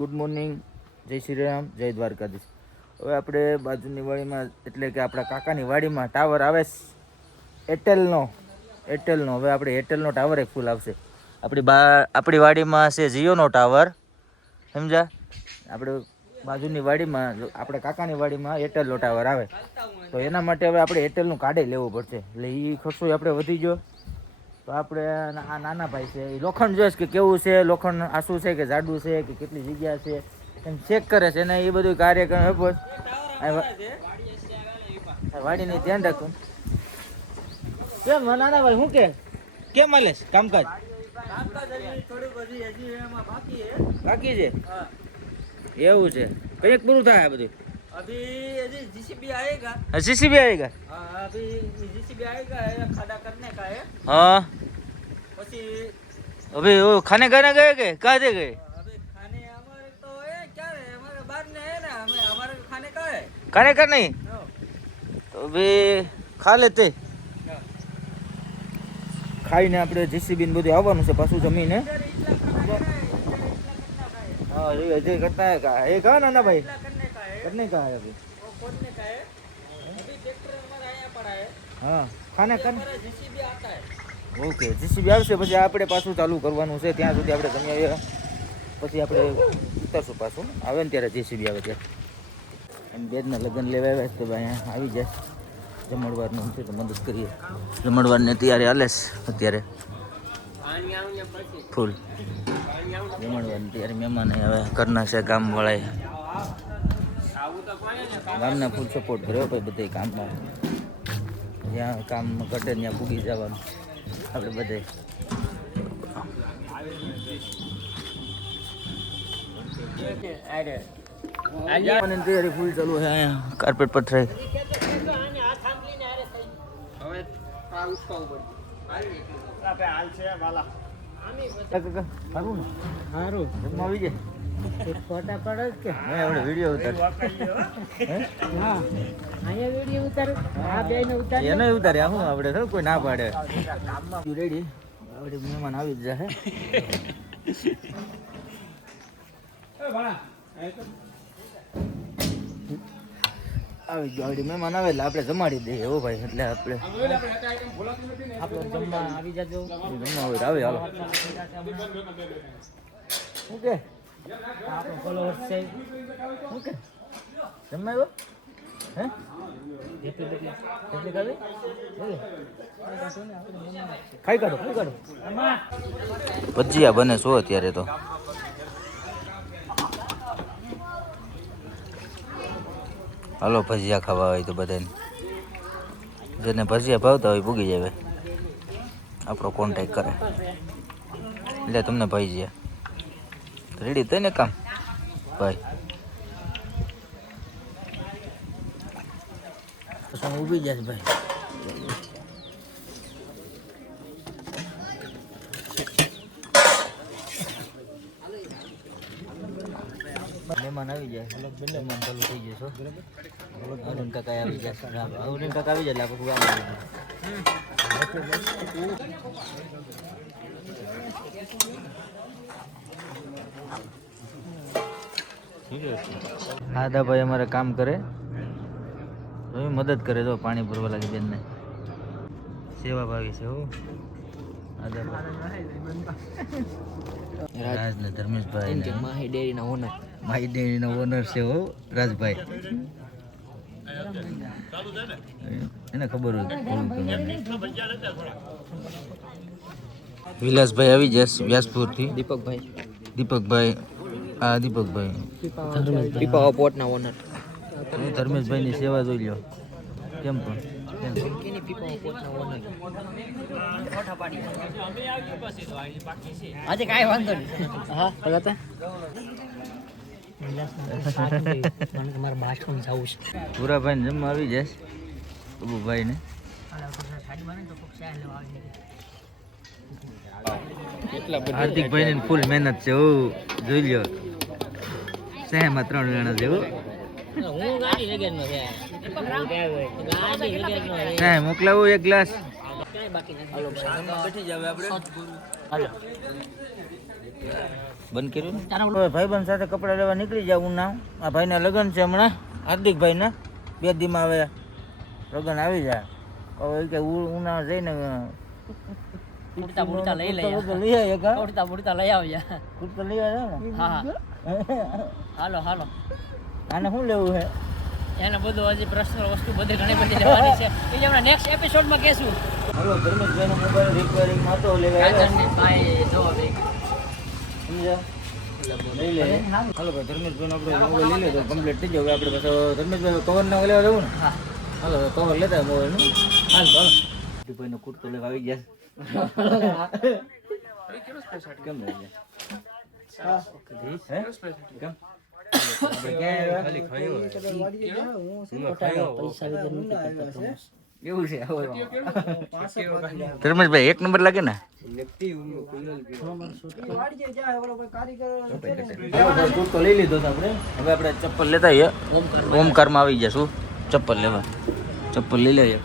Good morning, જય શ્રી રામ, જય દ્વારકાધીશ. હવે આપણે બાજુની વાડીમાં એટલે કે આપણા કાકાની વાડીમાં ટાવર આવે એરટેલનો. હવે આપણે એરટેલનો ટાવર એક ફૂલ આવશે. આપણી વાડીમાં છે જીઓનો ટાવર, સમજ્યા? આપણે બાજુની વાડીમાં આપણે કાકાની વાડીમાં એરટેલનો ટાવર આવે, તો એના માટે હવે આપણે એરટેલનું કાર્ડે લેવું પડશે. એટલે એ ખર્ચો આપણે વધી ગયો. તો આપણે આ નાના ભાઈ છે એ લોખંડ જોઈશ કે કેવું છે, લોખંડ આસું છે કે જાડું છે કે કેટલી જગ્યા છે એમ ચેક કરે છે ને એ બધું કાર્યક્રમ વાડીને ધ્યાન રાખવું. કેમ નાના ભાઈ શું કેમ હાલે કામકાજ? બાકી છે એવું છે. કઈ પૂરું થાય આ બધું? अभी जीसीबी आएगा. जीसीबी आएगा. हाँ अभी जीसीबी आएगा, खड़ा करने का है. हाँ. अभी वो खाने गए के कहाँ से गए? अभी खाने हमारे तो है क्या है, हमारे बाहर में है ना, हमारे खाने का है. खाने का नहीं? तो अभी खा लेते. ખાઈને આપણે જીસીબી ને બધું આવવાનું છે પાછું જમીને. हाँ ये करता है का ये कहाँ नाना भाई करने का है अभी खोदने का है. अभी ट्रैक्टर हमारा यहाँ पड़ा है. हाँ खाना जीसीबी आता है. ઓકે જીસીબી આવશે પછી આપણે પાછું ચાલુ કરવાનું છે. ત્યાં સુધી આપણે જમી આવ્યા પછી આપણે ઉતરશું પાછું. આવે ને ત્યારે જીસીબી આવે ત્યારે એમ બેદના લગ્ન લેવા આવ્યા તો અહીંયા આવી જાય. જમણવારનું છે તો મદદ કરીએ. જમણવારને તૈયારી હાલે છે અત્યારે ફૂલ. જમણવારની તૈયારી મહેમાન હવે કરના છે ગામવાળાએ. ગામના ફૂલ સપોર્ટ કર્યો ભાઈ બધે કામમાં. જ્યાં કામ ઘટે ત્યાં પૂગી જવાનું આપણે બધે. તૈયારી ફૂલ ચાલુ છે અહીંયા. કાર્પેટ પથરાય. ફોટા પડે કે વિડીયો ઉતાર એનો ઉતાર્યા હું આપણે કોઈ ના પાડે. રેડી આપણે મહેમાન આવી જ જાય. આવી ગયો આવડી મહેમાન આવે એટલે આપણે જમાડી દઈએ હો ભાઈ. એટલે આપણે જમવા આવી જજો. જમવા હોય આવે હાલો. ઓકે આપણો ફોલોવર્સ છે. ઓકે જમવા આવ્યો હે ખાઈ કાઢો. ભજીયા બને છો અત્યારે તો. હાલો ભજીયા ખાવા હોય તો બધાને જેને ભજીયા ભાવતા હોય પૂગી જાય આપણો કોન્ટેક્ટ કરે એટલે તમને ભજીયા રેડી થાય ને કામ ભાઈ. ઊભી જશે ભાઈ. મહેમાન આવી જાય. મહેમાન ચાલુ થઈ જશો. અરુણ કાકા આવી જાય. અરુણ કાકા આવી જાય એટલે આપણે આદા ભાઈ અમારે કામ કરે, મદદ કરે. તો પાણી ભરવા લાગી બેનને. સેવા ભાવી છે હો આદા ભાઈ. રાજ ને ધર્મેશભાઈ માહી ડેરીના ઓનર છે હો રાજભાઈ. એને ખબર હોય. વિલાસભાઈ આવી જશે વ્યાસપુરથી. દીપકભાઈ હા દીપકભાઈ પીપા પોર્ટના ઓનર. ધર્મેશભાઈની સેવા જોઈ લો કેમ પણ. આજે કાંઈ વાંધો નહીં. હા મારે બાથરૂમ જવું છે. પુરાભાઈ જમવા આવી જશે. અબુભાઈ ને હાર્દિકભાઈ ની ફૂલ મહેનત છે. જોઈ લ્યો શહેરમાં 3 જણા છે. મોકલાવું એક ગ્લાસ. બેઠી જાવ આપણે. બંધ કર્યું ને હવે ભાઈબંધ સાથે કપડાં લેવા નીકળી જાવ હું નામ આ ભાઈના લગ્ન છે હમણાં હાર્દિકભાઈના 2 દીમાં હવે લગ્ન આવી જાય હવે કે ઉના જઈને કુર્તા લઈ લઈએ લઈ આવીએ કા કુર્તા લઈ આવ્યા કુર્તા લઈ આવ્યા ને હા હાલો આને શું લેવું છે એને બધું હજી પર્સનલ વસ્તુ બધી ઘણી બધી લેવાની છે એ જે હમણાં નેક્સ્ટ એપિસોડમાં કહેશું. હાલો ધર્મેશભાઈનો મોબાઈલ રિપેરિંગ હતો લેવા ભાઈ જો ભાઈ સમજ્યા લઈ લે હાલો ભાઈ ધર્મેશભાઈનો આપણે મોબાઈલ લઈ લેતો કમ્પ્લીટ થઈ જાય. હવે આપણે પાછો ધર્મેશભાઈ કવર ના લેવા જવું ને હા હાલો કવર લેતા મોબાઈલનું હાલો ભાઈનો કુર્તો લેવા આવી ગયા કેમ લઈ ગયા કેમ એવું છે ધર્મેશભાઈ 1 નંબર લાગે ને કુર્તો લઈ લીધો આપણે. હવે આપણે ચપ્પલ લેતા આવીએ. ઓમકારમાં આવી ગયા શું ચપ્પલ લેવા ચપ્પલ લઈ લઈએ.